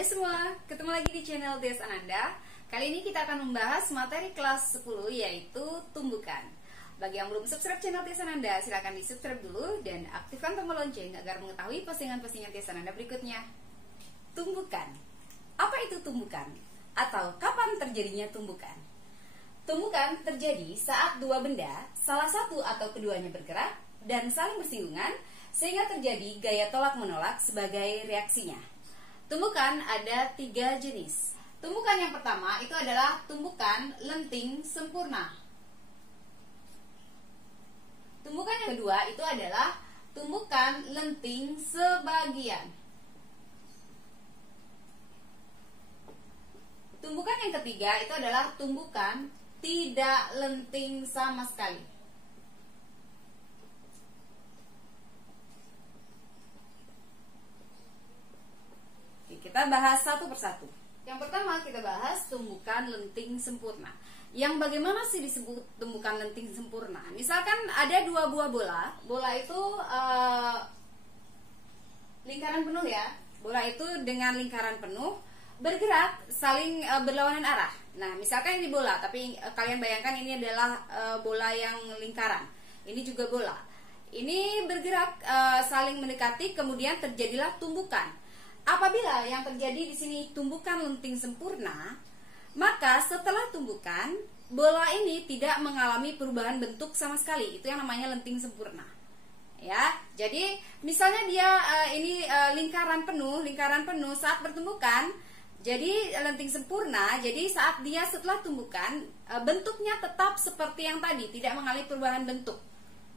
Hai semua, ketemu lagi di channel Des Ananda. Kali ini kita akan membahas materi kelas 10 yaitu tumbukan. Bagi yang belum subscribe channel Des Ananda, silahkan di subscribe dulu dan aktifkan tombol lonceng agar mengetahui postingan-postingan Des Ananda berikutnya. Tumbukan. Apa itu tumbukan? Atau kapan terjadinya tumbukan? Tumbukan terjadi saat dua benda, salah satu atau keduanya bergerak dan saling bersinggungan sehingga terjadi gaya tolak-menolak sebagai reaksinya. Tumbukan ada 3 jenis. Tumbukan yang pertama itu adalah tumbukan lenting sempurna. Tumbukan yang kedua itu adalah tumbukan lenting sebagian. Tumbukan yang ketiga itu adalah tumbukan tidak lenting sama sekali. Kita bahas satu persatu. Yang pertama kita bahas tumbukan lenting sempurna. Yang bagaimana sih disebut tumbukan lenting sempurna? Misalkan ada dua buah bola. Bola itu lingkaran penuh ya. Bola itu dengan lingkaran penuh bergerak saling berlawanan arah. Nah, misalkan ini bola, tapi kalian bayangkan ini adalah bola yang lingkaran. Ini juga bola. Ini bergerak saling mendekati, kemudian terjadilah tumbukan. Apabila yang terjadi di sini tumbukan lenting sempurna, maka setelah tumbukan, bola ini tidak mengalami perubahan bentuk sama sekali. Itu yang namanya lenting sempurna. Ya, jadi misalnya dia ini lingkaran penuh saat bertumbukan, jadi lenting sempurna. Jadi saat dia setelah tumbukan, bentuknya tetap seperti yang tadi, tidak mengalami perubahan bentuk.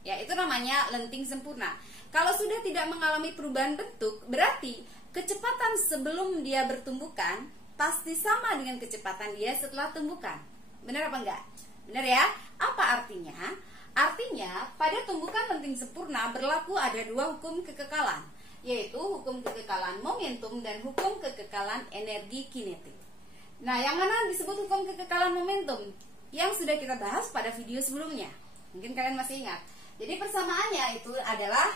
Ya, itu namanya lenting sempurna. Kalau sudah tidak mengalami perubahan bentuk, berarti kecepatan sebelum dia bertumbukan pasti sama dengan kecepatan dia setelah tumbukan. Benar apa enggak? Benar ya? Apa artinya? Artinya pada tumbukan lenting sempurna berlaku ada dua hukum kekekalan, yaitu hukum kekekalan momentum dan hukum kekekalan energi kinetik. Nah, yang mana disebut hukum kekekalan momentum? Yang sudah kita bahas pada video sebelumnya. Mungkin kalian masih ingat. Jadi persamaannya itu adalah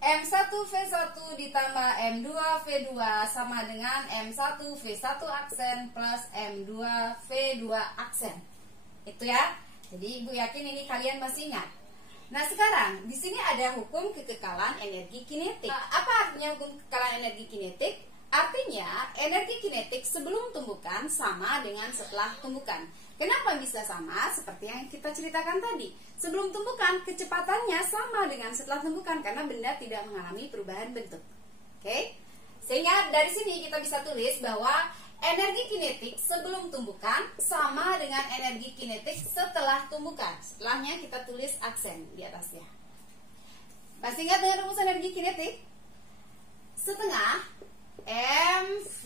M1V1 ditambah M2V2 sama dengan M1V1 aksen plus M2V2 aksen. Itu ya. Jadi Ibu yakin ini kalian masih ingat. Nah, sekarang di sini ada hukum kekekalan energi kinetik. Apa artinya hukum kekekalan energi kinetik? Artinya energi kinetik sebelum tumbukan sama dengan setelah tumbukan. Kenapa bisa sama? Seperti yang kita ceritakan tadi. Sebelum tumbukan, kecepatannya sama dengan setelah tumbukan karena benda tidak mengalami perubahan bentuk. Oke? Sehingga dari sini kita bisa tulis bahwa energi kinetik sebelum tumbukan sama dengan energi kinetik setelah tumbukan. Setelahnya kita tulis aksen di atasnya. Masih ingat dengan rumus energi kinetik? Setengah mv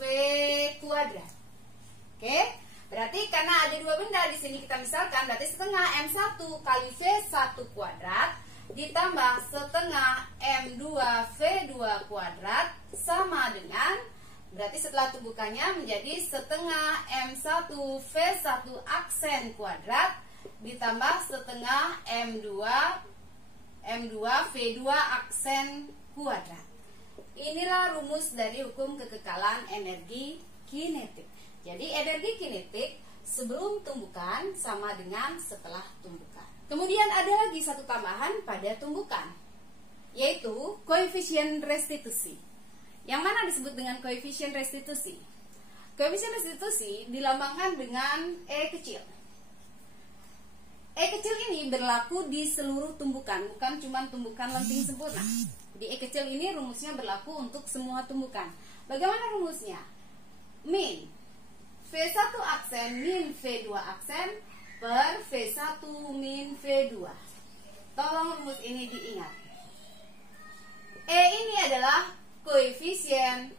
kuadrat. Oke? Berarti karena ada dua benda di sini kita misalkan, berarti setengah M1 kali V1 kuadrat ditambah setengah M2V2 kuadrat sama dengan, berarti setelah tumbukannya menjadi setengah M1V1 aksen kuadrat ditambah setengah M2V2 aksen kuadrat. Inilah rumus dari hukum kekekalan energi kinetik. Jadi energi kinetik sebelum tumbukan sama dengan setelah tumbukan. Kemudian ada lagi satu tambahan pada tumbukan, yaitu koefisien restitusi. Yang mana disebut dengan koefisien restitusi? Koefisien restitusi dilambangkan dengan E kecil. E kecil ini berlaku di seluruh tumbukan, bukan cuma tumbukan lenting sempurna. Di E kecil ini rumusnya berlaku untuk semua tumbukan. Bagaimana rumusnya? Min V1 aksen min V2 aksen per V1 min V2. Tolong rumus ini diingat. E ini adalah koefisien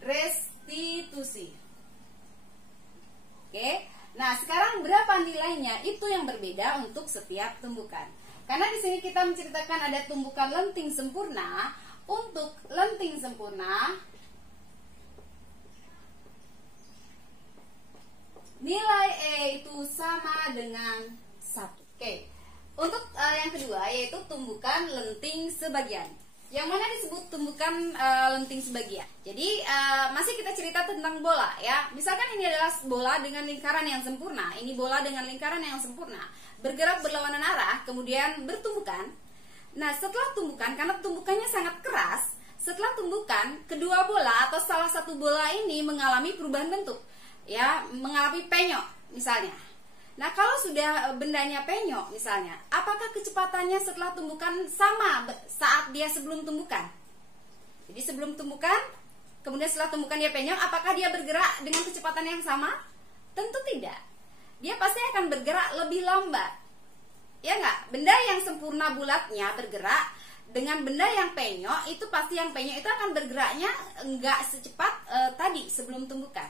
restitusi. Oke. Nah, sekarang berapa nilainya? Itu yang berbeda untuk setiap tumbukan. Karena di sini kita menceritakan ada tumbukan lenting sempurna. Untuk lenting sempurna, nilai E itu sama dengan 1. Oke. Untuk yang kedua yaitu tumbukan lenting sebagian. yang mana disebut tumbukan lenting sebagian. Jadi masih kita cerita tentang bola ya. Misalkan ini adalah bola dengan lingkaran yang sempurna, ini bola dengan lingkaran yang sempurna, bergerak berlawanan arah, kemudian bertumbukan. Nah, setelah tumbukan, karena tumbukannya sangat keras, setelah tumbukan, kedua bola atau salah satu bola ini mengalami perubahan bentuk, ya, mengalami penyok misalnya. Nah, kalau sudah bendanya penyok misalnya, apakah kecepatannya setelah tumbukan sama saat dia sebelum tumbukan? Jadi sebelum tumbukan, kemudian setelah tumbukan dia penyok, apakah dia bergerak dengan kecepatan yang sama? Tentu tidak. Dia pasti akan bergerak lebih lambat. Ya enggak? Benda yang sempurna bulatnya bergerak dengan benda yang penyok, itu pasti yang penyok itu akan bergeraknya enggak secepat tadi sebelum tumbukan.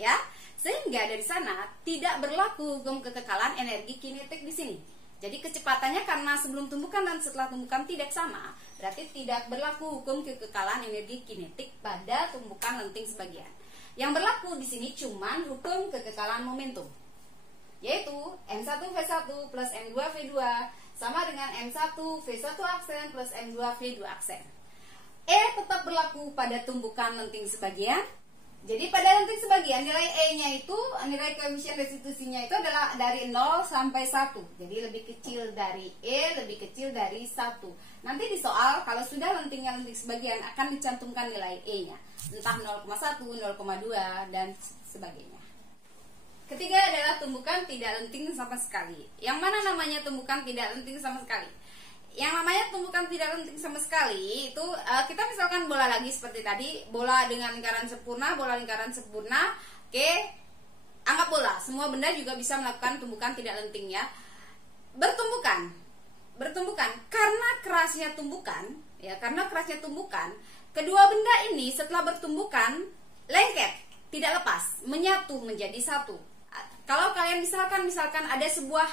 Ya. Sehingga dari sana tidak berlaku hukum kekekalan energi kinetik di sini. Jadi kecepatannya karena sebelum tumbukan dan setelah tumbukan tidak sama, berarti tidak berlaku hukum kekekalan energi kinetik pada tumbukan lenting sebagian. Yang berlaku di sini cuman hukum kekekalan momentum, yaitu M1V1 plus M2V2 sama dengan M1V1 aksen plus M2V2 aksen. E tetap berlaku pada tumbukan lenting sebagian. Jadi pada lenting sebagian nilai E-nya itu, nilai koefisien restitusinya itu adalah dari 0 sampai 1. Jadi lebih kecil dari E, lebih kecil dari 1. Nanti di soal kalau sudah lentingnya lenting sebagian akan dicantumkan nilai E-nya. Entah 0,1, 0,2 dan sebagainya. Ketiga adalah tumbukan tidak lenting sama sekali. Yang mana namanya tumbukan tidak lenting sama sekali? Yang namanya tumbukan tidak lenting sama sekali itu kita misalkan bola lagi seperti tadi, bola dengan lingkaran sempurna, bola lingkaran sempurna. Oke, anggap bola. Semua benda juga bisa melakukan tumbukan tidak lenting ya. Bertumbukan karena kerasnya tumbukan, ya, karena kerasnya tumbukan, kedua benda ini setelah bertumbukan lengket, tidak lepas, menyatu menjadi satu. Kalau kalian misalkan ada sebuah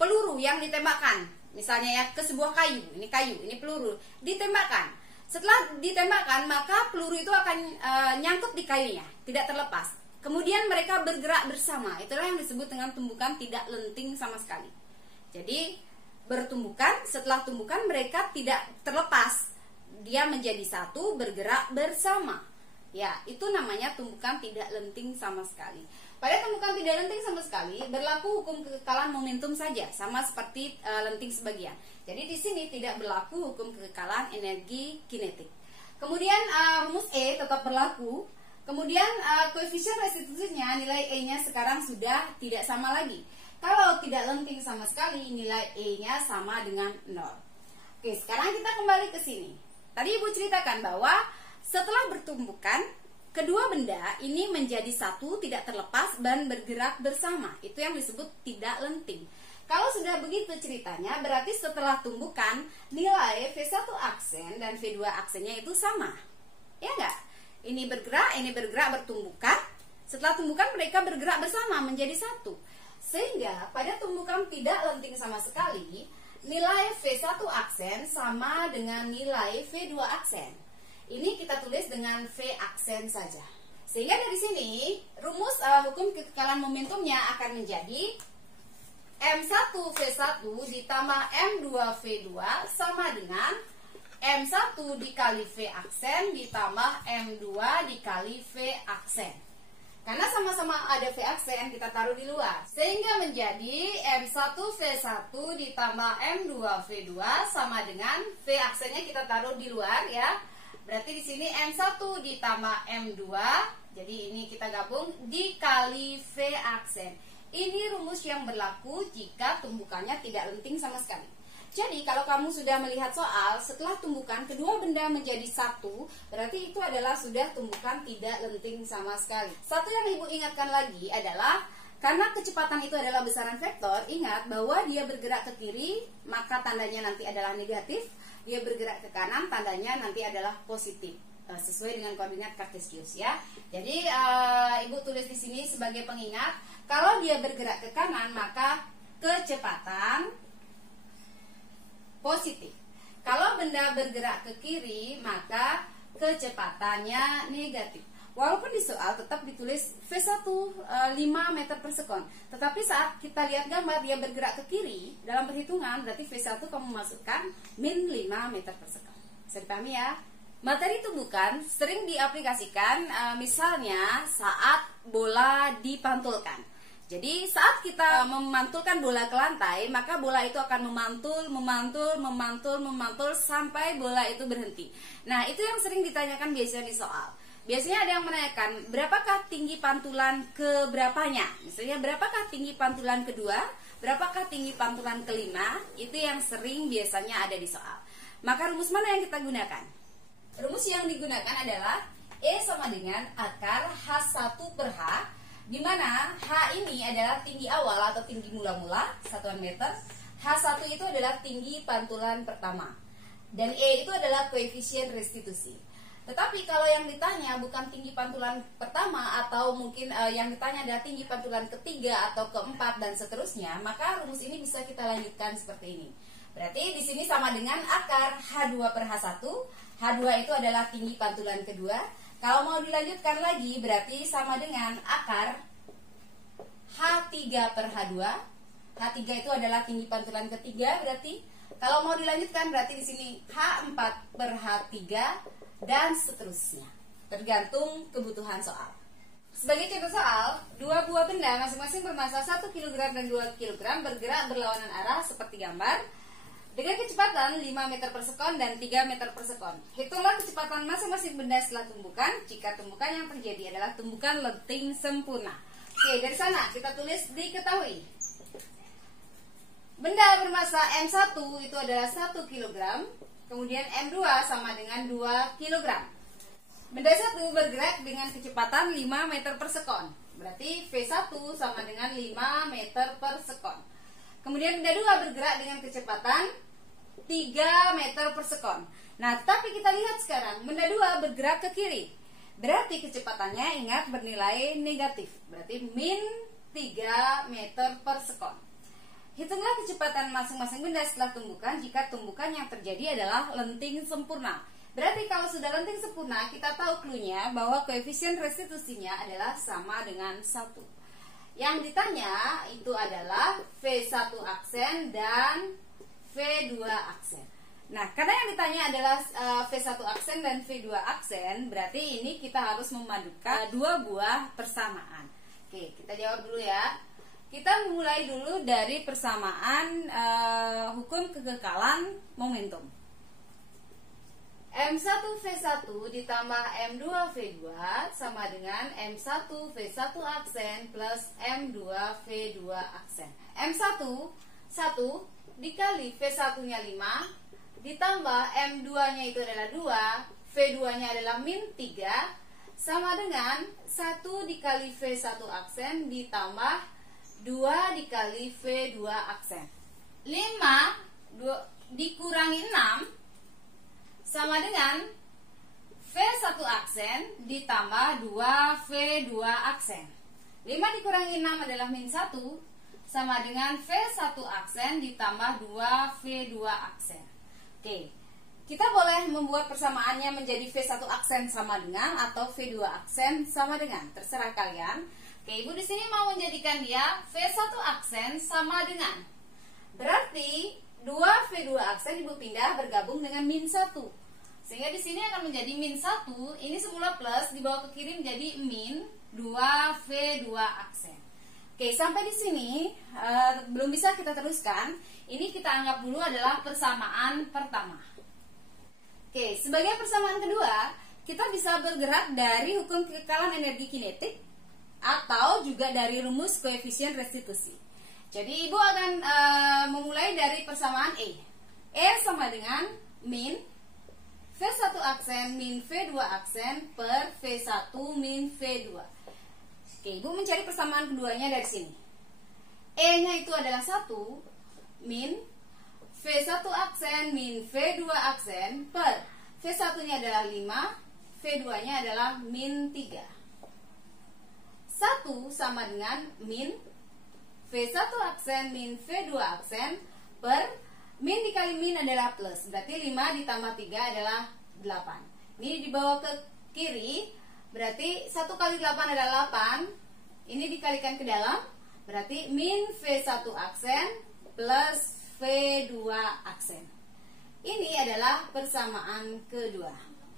peluru yang ditembakkan, misalnya ya ke sebuah kayu, ini peluru ditembakkan. Setelah ditembakkan, maka peluru itu akan nyangkut di kayunya, tidak terlepas. Kemudian mereka bergerak bersama. Itulah yang disebut dengan tumbukan tidak lenting sama sekali. Jadi bertumbukan, setelah tumbukan mereka tidak terlepas, dia menjadi satu, bergerak bersama. Ya, itu namanya tumbukan tidak lenting sama sekali. Pada tumbukan tidak lenting sama sekali berlaku hukum kekekalan momentum saja, sama seperti lenting sebagian. Jadi di sini tidak berlaku hukum kekekalan energi kinetik. Kemudian rumus E tetap berlaku. Kemudian koefisien restitusinya, nilai E-nya sekarang sudah tidak sama lagi. Kalau tidak lenting sama sekali, nilai E-nya sama dengan 0. Oke, sekarang kita kembali ke sini. Tadi Ibu ceritakan bahwa setelah bertumbukan, kedua benda ini menjadi satu, tidak terlepas dan bergerak bersama. Itu yang disebut tidak lenting. Kalau sudah begitu ceritanya, berarti setelah tumbukan nilai V1 aksen dan V2 aksennya itu sama. Ya enggak? Ini bergerak bertumbukan. Setelah tumbukan mereka bergerak bersama menjadi satu. Sehingga pada tumbukan tidak lenting sama sekali, nilai V1 aksen sama dengan nilai V2 aksen. Ini kita tulis dengan V aksen saja. Sehingga dari sini rumus hukum kekekalan momentumnya akan menjadi M1V1 ditambah M2V2 sama dengan M1 dikali V aksen ditambah M2 dikali V aksen. Karena sama-sama ada V aksen, kita taruh di luar. Sehingga menjadi M1V1 ditambah M2V2 sama dengan V aksennya kita taruh di luar ya. Berarti di sini M1 ditambah M2, jadi ini kita gabung, dikali V aksen. Ini rumus yang berlaku jika tumbukannya tidak lenting sama sekali. Jadi kalau kamu sudah melihat soal, setelah tumbukan kedua benda menjadi satu, berarti itu adalah sudah tumbukan tidak lenting sama sekali. Satu yang Ibu ingatkan lagi adalah, karena kecepatan itu adalah besaran vektor, ingat bahwa dia bergerak ke kiri, maka tandanya nanti adalah negatif. Dia bergerak ke kanan, tandanya nanti adalah positif, sesuai dengan koordinat kartesius ya. Jadi Ibu tulis di sini sebagai pengingat, kalau dia bergerak ke kanan maka kecepatan positif. Kalau benda bergerak ke kiri maka kecepatannya negatif. Walaupun di soal tetap ditulis V1 5 meter per sekon, tetapi saat kita lihat gambar dia bergerak ke kiri, dalam perhitungan berarti V1 kamu masukkan min 5 meter per sekon. Bisa dipahami ya? Materi tumbukan sering diaplikasikan misalnya saat bola dipantulkan. Jadi saat kita memantulkan bola ke lantai, maka bola itu akan memantul sampai bola itu berhenti. Nah, itu yang sering ditanyakan biasanya di soal. Biasanya ada yang menanyakan, berapakah tinggi pantulan ke berapanya? Misalnya, berapakah tinggi pantulan kedua? Berapakah tinggi pantulan kelima? Itu yang sering biasanya ada di soal. Maka rumus mana yang kita gunakan? Rumus yang digunakan adalah E sama dengan akar H1 per H, di mana H ini adalah tinggi awal atau tinggi mula-mula, satuan meter. H1 itu adalah tinggi pantulan pertama. Dan E itu adalah koefisien restitusi. Tetapi kalau yang ditanya bukan tinggi pantulan pertama, atau mungkin yang ditanya adalah tinggi pantulan ketiga atau keempat dan seterusnya, maka rumus ini bisa kita lanjutkan seperti ini. Berarti di sini sama dengan akar H2 per H1. H2 itu adalah tinggi pantulan kedua. Kalau mau dilanjutkan lagi berarti sama dengan akar H3 per H2. H3 itu adalah tinggi pantulan ketiga berarti. Kalau mau dilanjutkan berarti di sini H4 per H3 dan seterusnya. Tergantung kebutuhan soal. Sebagai contoh soal, dua buah benda masing-masing bermassa 1 kg dan 2 kg bergerak berlawanan arah seperti gambar dengan kecepatan 5 meter per sekon dan 3 meter per sekon. Hitunglah kecepatan masing-masing benda setelah tumbukan jika tumbukan yang terjadi adalah tumbukan lenting sempurna. Oke, dari sana kita tulis diketahui. Benda bermassa M1 itu adalah 1 kg, kemudian M2 sama dengan 2 kg. Benda 1 bergerak dengan kecepatan 5 meter per sekon. Berarti V1 sama dengan 5 meter per sekon. Kemudian benda 2 bergerak dengan kecepatan 3 meter per sekon. Nah, tapi kita lihat sekarang, benda 2 bergerak ke kiri. Berarti kecepatannya ingat bernilai negatif. Berarti min 3 meter per sekon. Hitunglah kecepatan masing-masing benda setelah tumbukan jika tumbukan yang terjadi adalah lenting sempurna. Berarti kalau sudah lenting sempurna, kita tahu cluenya bahwa koefisien restitusinya adalah sama dengan 1. Yang ditanya itu adalah V1 aksen dan V2 aksen. Nah, karena yang ditanya adalah V1 aksen dan V2 aksen, berarti ini kita harus memadukan dua buah persamaan. Oke, kita jawab dulu ya. Kita mulai dulu dari persamaan hukum kekekalan momentum. M1V1 ditambah M2V2 sama dengan M1V1 aksen plus M2V2 aksen. M1 1 dikali V1-nya 5, ditambah M2-nya itu adalah 2, V2-nya adalah min 3, sama dengan 1 dikali V1 aksen ditambah 2 dikali V2 aksen. 5 dikurangi 6 sama dengan V1 aksen ditambah 2V2 aksen. 5 dikurangi 6 adalah min 1, sama dengan V1 aksen ditambah 2V2 aksen. Oke, kita boleh membuat persamaannya menjadi V1 aksen sama dengan atau V2 aksen sama dengan, terserah kalian. Oke, Ibu di sini mau menjadikan dia V1 aksen sama dengan. Berarti 2V2 aksen Ibu pindah bergabung dengan min 1. Sehingga di sini akan menjadi min 1, ini semula plus, dibawa ke kiri menjadi min 2V2 aksen. Oke, sampai di sini belum bisa kita teruskan. Ini kita anggap dulu adalah persamaan pertama. Oke, sebagai persamaan kedua, kita bisa bergerak dari hukum kekekalan energi kinetik atau juga dari rumus koefisien restitusi. Jadi Ibu akan memulai dari persamaan E. E sama dengan min V1 aksen min V2 aksen per V1 min V2. Oke, Ibu mencari persamaan keduanya dari sini. E-nya itu adalah 1 min V1 aksen min V2 aksen per V1-nya adalah 5, V2-nya adalah min 3. 1 sama dengan min V1 aksen min V2 aksen per min dikali min adalah plus. Berarti 5 ditambah 3 adalah 8. Ini dibawa ke kiri. Berarti 1 kali 8 adalah 8. Ini dikalikan ke dalam. Berarti min V1 aksen plus V2 aksen. Ini adalah persamaan kedua.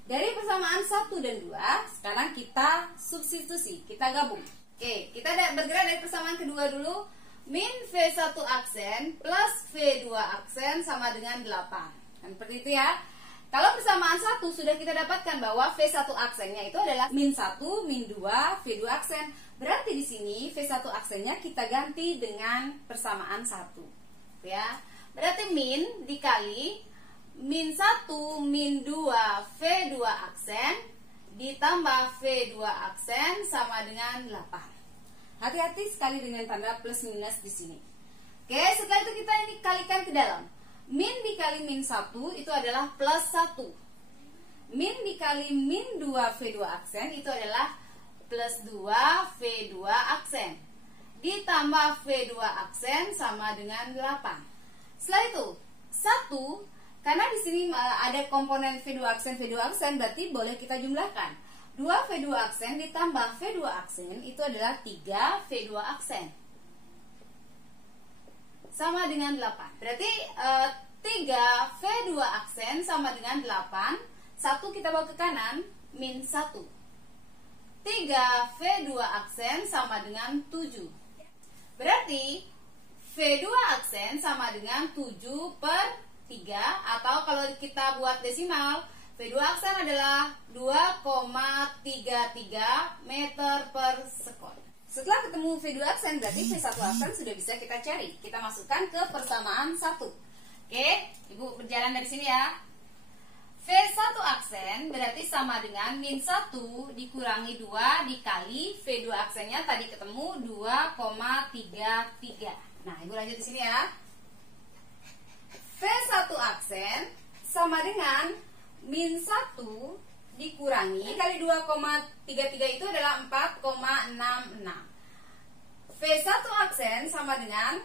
Dari persamaan 1 dan 2, sekarang kita substitusi, kita gabung. Oke, kita bergerak dari persamaan kedua dulu. Min V1 aksen plus V2 aksen sama dengan 8. Kan seperti itu ya. Kalau persamaan 1 sudah kita dapatkan bahwa V1 aksennya itu adalah min 1, min 2, V2 aksen. Berarti di sini V1 aksennya kita ganti dengan persamaan 1. Ya. Berarti min dikali min 1, min 2, V2 aksen ditambah V2 aksen sama dengan 8. Hati-hati sekali dengan tanda plus minus di sini. Oke, setelah itu kita ini kalikan ke dalam. Min dikali min 1 itu adalah plus 1. Min dikali min 2 V2 aksen itu adalah plus 2 V2 aksen. Ditambah V2 aksen sama dengan 8. Setelah itu, 1, karena di sini ada komponen V2 aksen berarti boleh kita jumlahkan. 2 V2 aksen ditambah V2 aksen itu adalah 3 V2 aksen sama dengan 8. Berarti 3 V2 aksen sama dengan 8. 1 kita bawa ke kanan, min 1. 3 V2 aksen sama dengan 7. Berarti V2 aksen sama dengan 7 per 3. Atau kalau kita buat desimal, V2 aksen adalah 2,33 meter per sekon. Setelah ketemu V2 aksen, berarti V1 aksen sudah bisa kita cari. Kita masukkan ke persamaan 1. Oke, Ibu berjalan dari sini ya. V1 aksen berarti sama dengan min 1 dikurangi 2 dikali V2 aksennya tadi ketemu 2,33. Nah, Ibu lanjut di sini ya. V1 aksen sama dengan min 1 dikurangi kali 2,33 itu adalah 4,66. V1 aksen sama dengan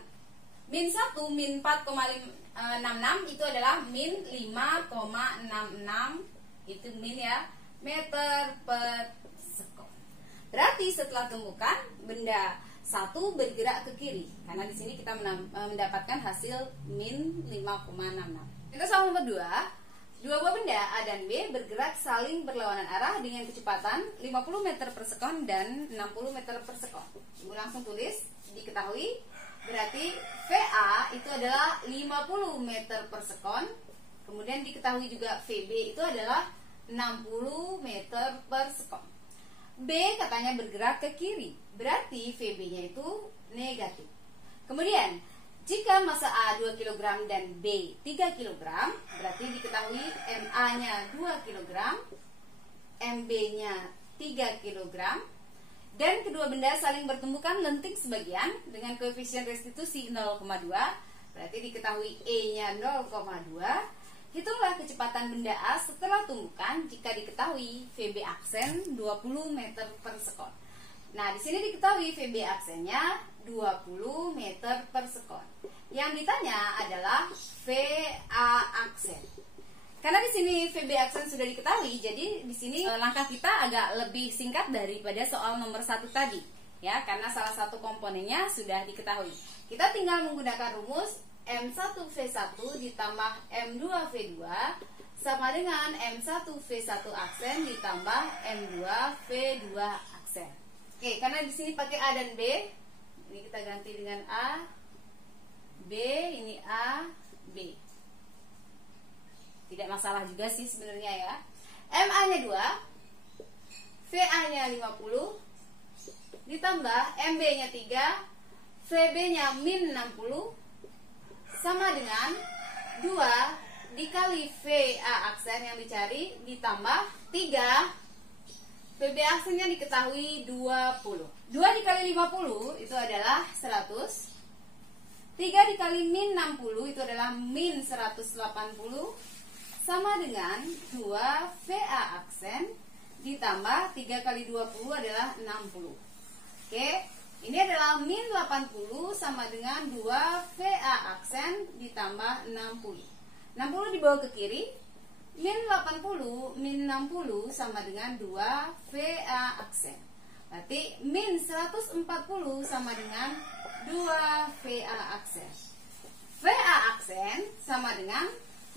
min 1 min 4,66 itu adalah min 5,66. Itu min ya, meter per sekon. Berarti setelah temukan benda 1 bergerak ke kiri. Karena di sini kita mendapatkan hasil min 5,66. Kita soal nomor 2. Dua buah benda A dan B bergerak saling berlawanan arah dengan kecepatan 50 meter per sekon dan 60 meter per sekon. Ibu langsung tulis, diketahui berarti VA itu adalah 50 meter per sekon. Kemudian diketahui juga VB itu adalah 60 meter per sekon. B katanya bergerak ke kiri, berarti VB-nya itu negatif. Kemudian jika massa A 2 kg dan B 3 kg, berarti diketahui MA-nya 2 kg, MB-nya 3 kg, dan kedua benda saling bertumbukan lentik sebagian dengan koefisien restitusi 0,2, berarti diketahui E-nya 0,2. Hitunglah kecepatan benda A setelah tumbukan jika diketahui VB aksen 20 meter per sekon. Nah, di sini diketahui VB aksennya 20 meter per sekon. Yang ditanya adalah VA aksen. Karena di sini VB aksen sudah diketahui, jadi di sini langkah kita agak lebih singkat daripada soal nomor 1 tadi, ya, karena salah satu komponennya sudah diketahui. Kita tinggal menggunakan rumus M1V1 ditambah M2V2 sama dengan M1V1 aksen ditambah M2V2 aksen. Oke, karena di sini pakai A dan B, ini kita ganti dengan A, B, ini A, B. Tidak masalah juga sih sebenarnya ya. MA-nya 2, VA-nya 50, ditambah MB-nya 3, VB-nya min 60, sama dengan 2 dikali VA aksen yang dicari, ditambah 3 VB aksennya diketahui 20. 2 dikali 50 itu adalah 100. 3 dikali min 60 itu adalah min 180. Sama dengan 2 VA aksen ditambah 3 kali 20 adalah 60. Oke, ini adalah min 80 sama dengan 2 VA aksen ditambah 60. 60 dibawa ke kiri. Min 80, min 60 sama dengan 2 VA aksen. Berarti min 140 sama dengan 2 VA aksen. VA aksen sama dengan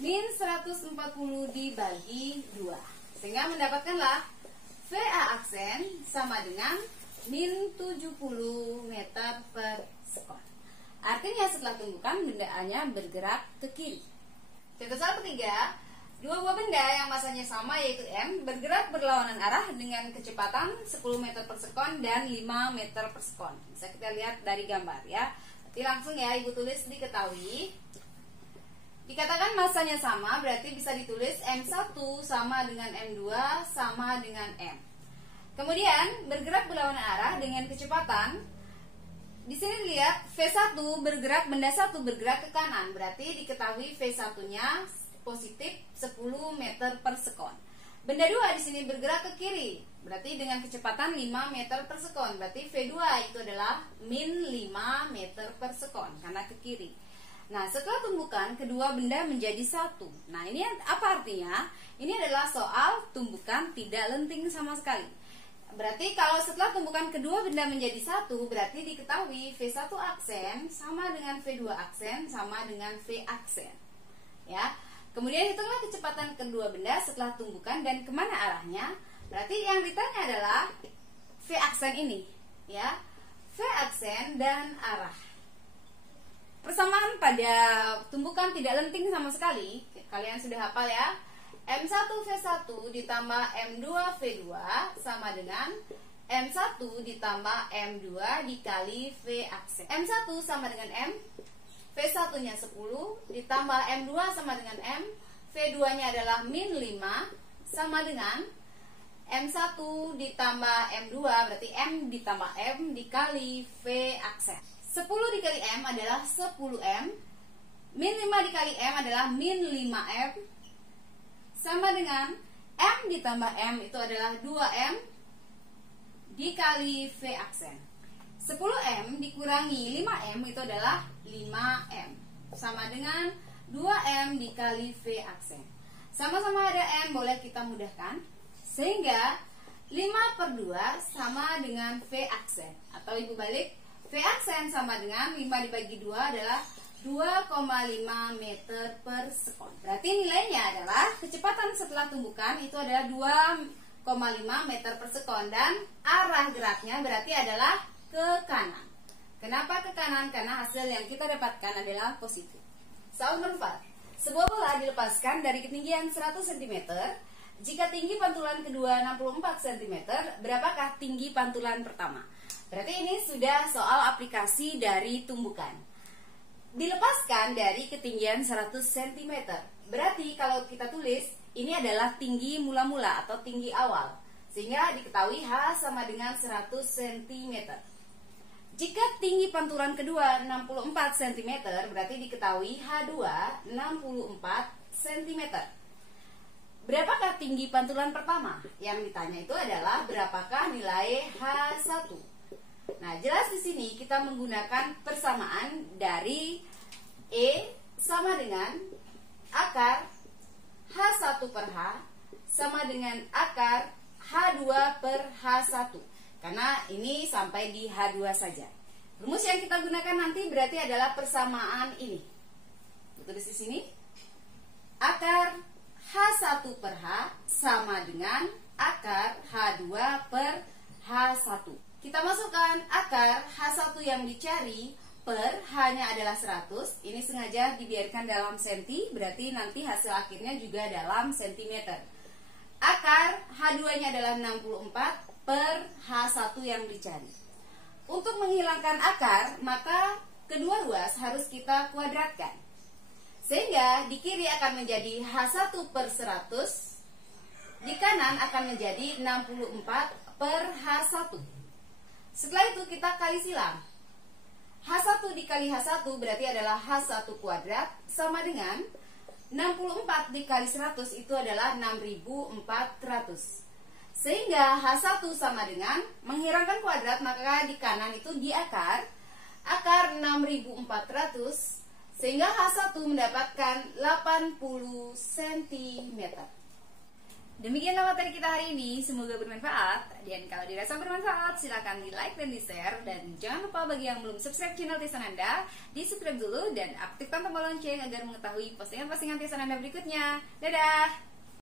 min 140 dibagi 2. Sehingga mendapatkanlah VA aksen sama dengan min 70 meter per sekon. Artinya setelah tumbukan benda A-nya bergerak ke kiri. Contoh soal ketiga, dua buah benda yang masanya sama yaitu M bergerak berlawanan arah dengan kecepatan 10 meter per sekon dan 5 meter per sekon. Bisa kita lihat dari gambar ya. Nanti langsung ya Ibu tulis diketahui. Dikatakan masanya sama berarti bisa ditulis M1 sama dengan M2 sama dengan M. Kemudian bergerak berlawanan arah dengan kecepatan. Di sini dilihat V1 bergerak, benda 1 bergerak ke kanan. Berarti diketahui V1-nya positif 10 meter per sekon. Benda 2 di sini bergerak ke kiri. Berarti dengan kecepatan 5 meter per sekon. Berarti V2 itu adalah min 5 meter per sekon karena ke kiri. Nah, setelah tumbukan kedua benda menjadi satu. Nah, ini apa artinya? Ini adalah soal tumbukan tidak lenting sama sekali. Berarti kalau setelah tumbukan kedua benda menjadi satu, berarti diketahui V1 aksen sama dengan V2 aksen sama dengan V aksen. Ya. Kemudian hitunglah kecepatan kedua benda setelah tumbukan dan kemana arahnya. Berarti yang ditanya adalah V aksen ini, ya. V aksen dan arah. Persamaan pada tumbukan tidak lenting sama sekali. Kalian sudah hafal ya. M1 V1 ditambah M2 V2 sama dengan M1 ditambah M2 dikali V aksen. M1 sama dengan M, V1 nya 10 ditambah M2 sama dengan M, V2 nya adalah min 5 sama dengan M1 ditambah M2 berarti M ditambah M dikali V aksen. 10 dikali M adalah 10M, min 5 dikali M adalah min 5M, sama dengan M ditambah M itu adalah 2M dikali V aksen. 10M dikurangi 5M itu adalah 5M, sama dengan 2M dikali V aksen. Sama-sama ada M, boleh kita mudahkan. Sehingga 5 per 2 sama dengan V aksen. Atau Ibu balik, V aksen sama dengan 5 dibagi 2 adalah 2,5 meter per sekon. Berarti nilainya adalah kecepatan setelah tumbukan itu adalah 2,5 meter per sekon. Dan arah geraknya berarti adalah ke kanan. Kenapa ke kanan? Karena hasil yang kita dapatkan adalah positif. Soal nomor 4. Sebuah bola dilepaskan dari ketinggian 100 cm. Jika tinggi pantulan kedua 64 cm, berapakah tinggi pantulan pertama? Berarti ini sudah soal aplikasi dari tumbukan. Dilepaskan dari ketinggian 100 cm. Berarti kalau kita tulis, ini adalah tinggi mula-mula atau tinggi awal. Sehingga diketahui H sama dengan 100 cm. Jika tinggi pantulan kedua 64 cm, berarti diketahui H2 64 cm. Berapakah tinggi pantulan pertama? Yang ditanya itu adalah berapakah nilai H1. Nah, jelas di sini kita menggunakan persamaan dari E sama dengan akar H1 per H sama dengan akar H2 per H1. Karena ini sampai di H2 saja. Rumus yang kita gunakan nanti berarti adalah persamaan ini. Tulis di sini. Akar H1 per H sama dengan akar H2 per H1. Kita masukkan akar H1 yang dicari per H-nya adalah 100. Ini sengaja dibiarkan dalam senti, berarti nanti hasil akhirnya juga dalam sentimeter. Akar H2-nya adalah 64 per H1 yang dicari. Untuk menghilangkan akar, maka kedua ruas harus kita kuadratkan. Sehingga di kiri akan menjadi H1 per 100, di kanan akan menjadi 64 per H1. Setelah itu kita kali silang. H1 dikali H1 berarti adalah H1 kuadrat sama dengan 64 dikali 100 itu adalah 6400. Sehingga H1 sama dengan menghilangkan kuadrat, maka di kanan itu di akar 6400 sehingga H1 mendapatkan 80 cm. Demikianlah materi kita hari ini, semoga bermanfaat. Dan kalau dirasa bermanfaat, silahkan di like dan di share. Dan jangan lupa bagi yang belum subscribe channel Tisan Anda, di subscribe dulu dan aktifkan tombol lonceng agar mengetahui postingan-postingan Tisan Anda berikutnya. Dadah!